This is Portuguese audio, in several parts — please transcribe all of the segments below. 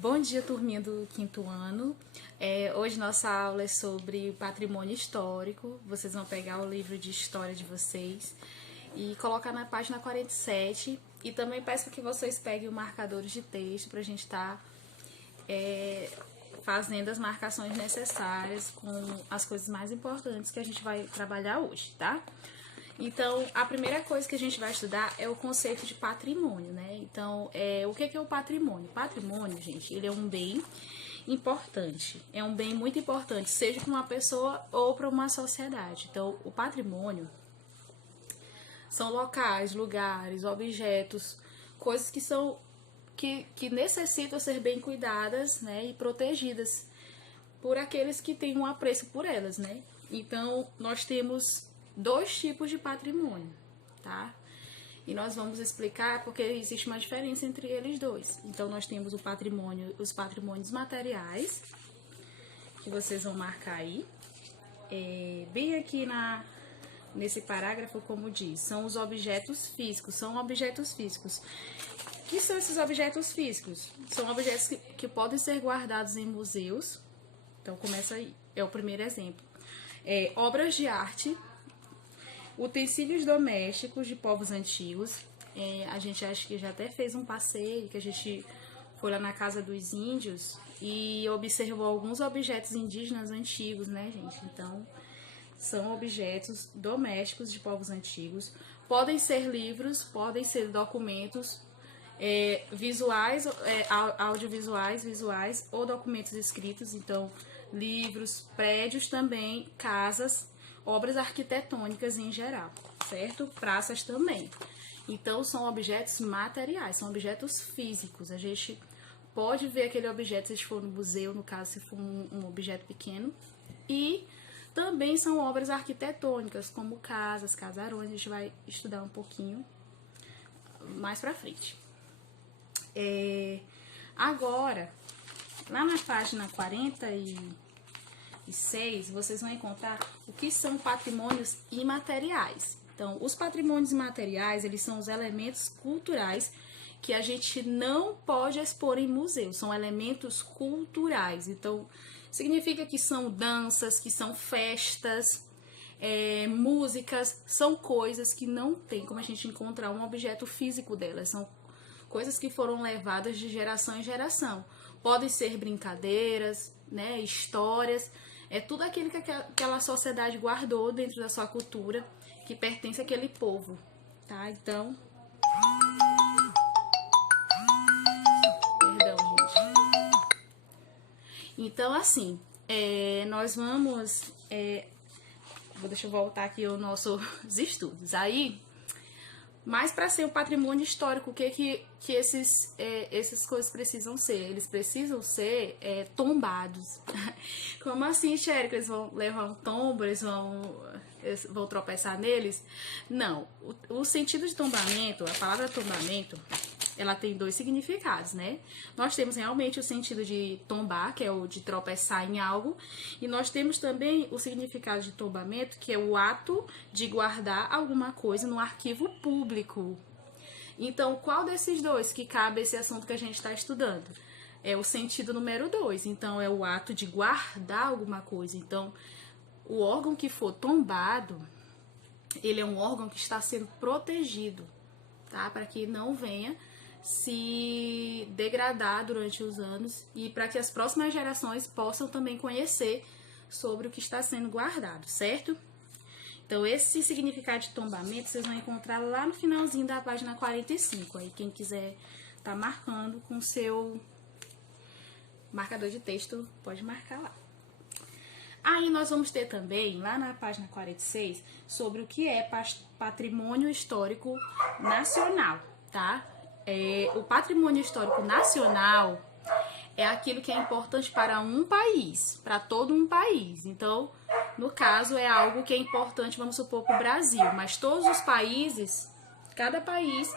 Bom dia, turminha do quinto ano. Hoje nossa aula é sobre patrimônio histórico. Vocês vão pegar o livro de história de vocês e colocar na página 47. E também peço que vocês peguem o marcador de texto para a gente estar fazendo as marcações necessárias com as coisas mais importantes que a gente vai trabalhar hoje, tá? Então, a primeira coisa que a gente vai estudar é o conceito de patrimônio, né? Então, o que é o patrimônio? Patrimônio, gente, ele é um bem importante. É um bem muito importante, seja para uma pessoa ou para uma sociedade. Então, o patrimônio são locais, lugares, objetos, coisas que necessitam ser bem cuidadas, né? E protegidas por aqueles que têm um apreço por elas, né? Então, nós temos dois tipos de patrimônio, tá? E nós vamos explicar porque existe uma diferença entre eles dois. Então, nós temos os patrimônios materiais, que vocês vão marcar aí. Bem aqui nesse parágrafo, como diz, são os objetos físicos. São objetos físicos. O que são esses objetos físicos? São objetos que podem ser guardados em museus. Então, começa aí. É o primeiro exemplo. Obras de arte, utensílios domésticos de povos antigos. A gente acha que já até fez um passeio, que a gente foi lá na casa dos índios e observou alguns objetos indígenas antigos, né, gente? Então, são objetos domésticos de povos antigos. Podem ser livros, podem ser documentos visuais, audiovisuais, visuais ou documentos escritos. Então, livros, prédios também, casas, obras arquitetônicas em geral, certo? Praças também. Então, são objetos materiais, são objetos físicos. A gente pode ver aquele objeto se for no museu, no caso, se for um objeto pequeno. E também são obras arquitetônicas, como casas, casarões. A gente vai estudar um pouquinho mais pra frente. Agora, lá na página 46, vocês vão encontrar o que são patrimônios imateriais. Então, os patrimônios imateriais, eles são os elementos culturais que a gente não pode expor em museu. São elementos culturais. Então, significa que são danças, que são festas, músicas, são coisas que não tem como a gente encontrar um objeto físico delas. São coisas que foram levadas de geração em geração. Podem ser brincadeiras, né, histórias, tudo aquilo que aquela sociedade guardou dentro da sua cultura, que pertence àquele povo, tá? Então, perdão, gente. Então, assim, nós vamos, deixa eu voltar aqui os nossos estudos. Aí, mas para ser um patrimônio histórico, o que essas coisas precisam ser? Eles precisam ser tombados. Como assim, Xérica? Eles vão levar um tombo? Eles vão tropeçar neles? Não. O sentido de tombamento, a palavra tombamento, ela tem dois significados, né? Nós temos realmente o sentido de tombar, que é o de tropeçar em algo, e nós temos também o significado de tombamento, que é o ato de guardar alguma coisa no arquivo público. Então, qual desses dois que cabe esse assunto que a gente está estudando? É o sentido número 2. Então, é o ato de guardar alguma coisa. Então, o órgão que for tombado, ele é um órgão que está sendo protegido, tá? Para que não venha se degradar durante os anos e para que as próximas gerações possam também conhecer sobre o que está sendo guardado, certo? Então, esse significado de tombamento vocês vão encontrar lá no finalzinho da página 45. Aí, quem quiser tá marcando com seu marcador de texto, pode marcar lá. Aí, nós vamos ter também, lá na página 46, sobre o que é patrimônio histórico nacional, tá? O patrimônio histórico nacional é aquilo que é importante para um país, para todo um país. Então, no caso, é algo que é importante, vamos supor, para o Brasil. Mas todos os países, cada país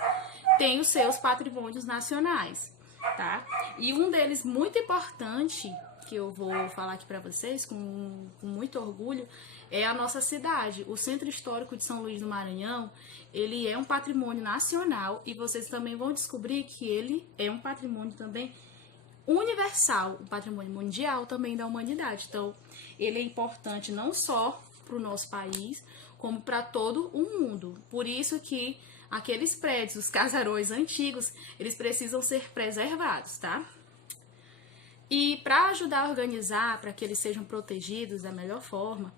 tem os seus patrimônios nacionais, tá? E um deles muito importante, que eu vou falar aqui para vocês com muito orgulho, é a nossa cidade. O Centro Histórico de São Luís do Maranhão, ele é um patrimônio nacional e vocês também vão descobrir que ele é um patrimônio também universal, um patrimônio mundial também da humanidade. Então, ele é importante não só para o nosso país, como para todo o mundo. Por isso que aqueles prédios, os casarões antigos, eles precisam ser preservados, tá? E para ajudar a organizar, para que eles sejam protegidos da melhor forma,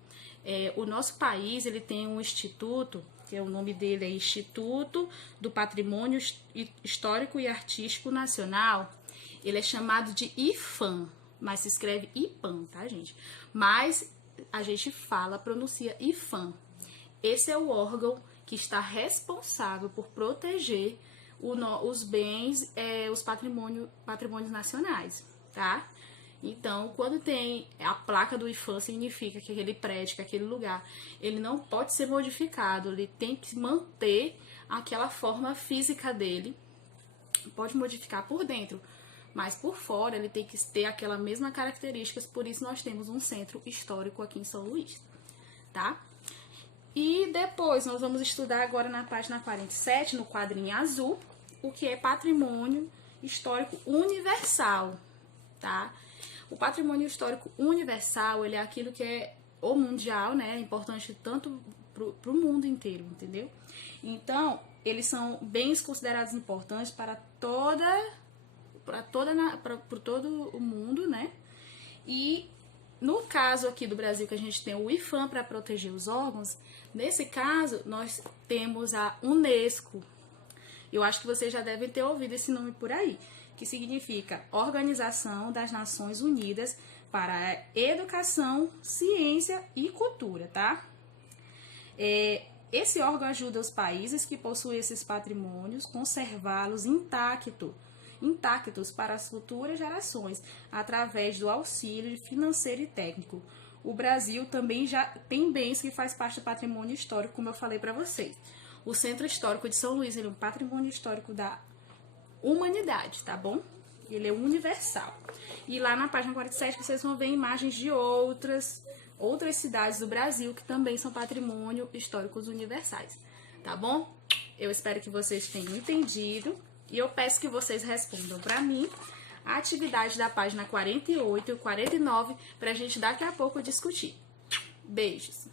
o nosso país ele tem um instituto, que o nome dele é Instituto do Patrimônio Histórico e Artístico Nacional. Ele é chamado de IPHAN, mas se escreve IPAN, tá, gente? Mas a gente pronuncia IPHAN. Esse é o órgão que está responsável por proteger os bens, os patrimônios nacionais, tá? Então, quando tem a placa do IPHAN, significa que aquele prédio, que aquele lugar, ele não pode ser modificado, ele tem que manter aquela forma física dele. Pode modificar por dentro, mas por fora ele tem que ter aquela mesma características, por isso nós temos um centro histórico aqui em São Luís, tá? E depois nós vamos estudar agora na página 47, no quadrinho azul, o que é patrimônio histórico universal, tá? O patrimônio histórico universal, ele é aquilo que é o mundial, né? É importante tanto pro mundo inteiro, entendeu? Então, eles são bens considerados importantes para todo o mundo, né? E no caso aqui do Brasil, que a gente tem o IPHAN para proteger os órgãos, nesse caso, nós temos a Unesco. Eu acho que vocês já devem ter ouvido esse nome por aí, que significa Organização das Nações Unidas para a Educação, Ciência e Cultura, tá? Esse órgão ajuda os países que possuem esses patrimônios conservá-los intactos para as futuras gerações, através do auxílio financeiro e técnico. O Brasil também já tem bens que faz parte do patrimônio histórico, como eu falei para vocês. O Centro Histórico de São Luís, ele é um patrimônio histórico da humanidade, tá bom? Ele é universal. E lá na página 47 vocês vão ver imagens de outras cidades do Brasil que também são patrimônio históricos universais, tá bom? Eu espero que vocês tenham entendido e eu peço que vocês respondam para mim a atividade da página 48 e 49 para a gente daqui a pouco discutir. Beijos!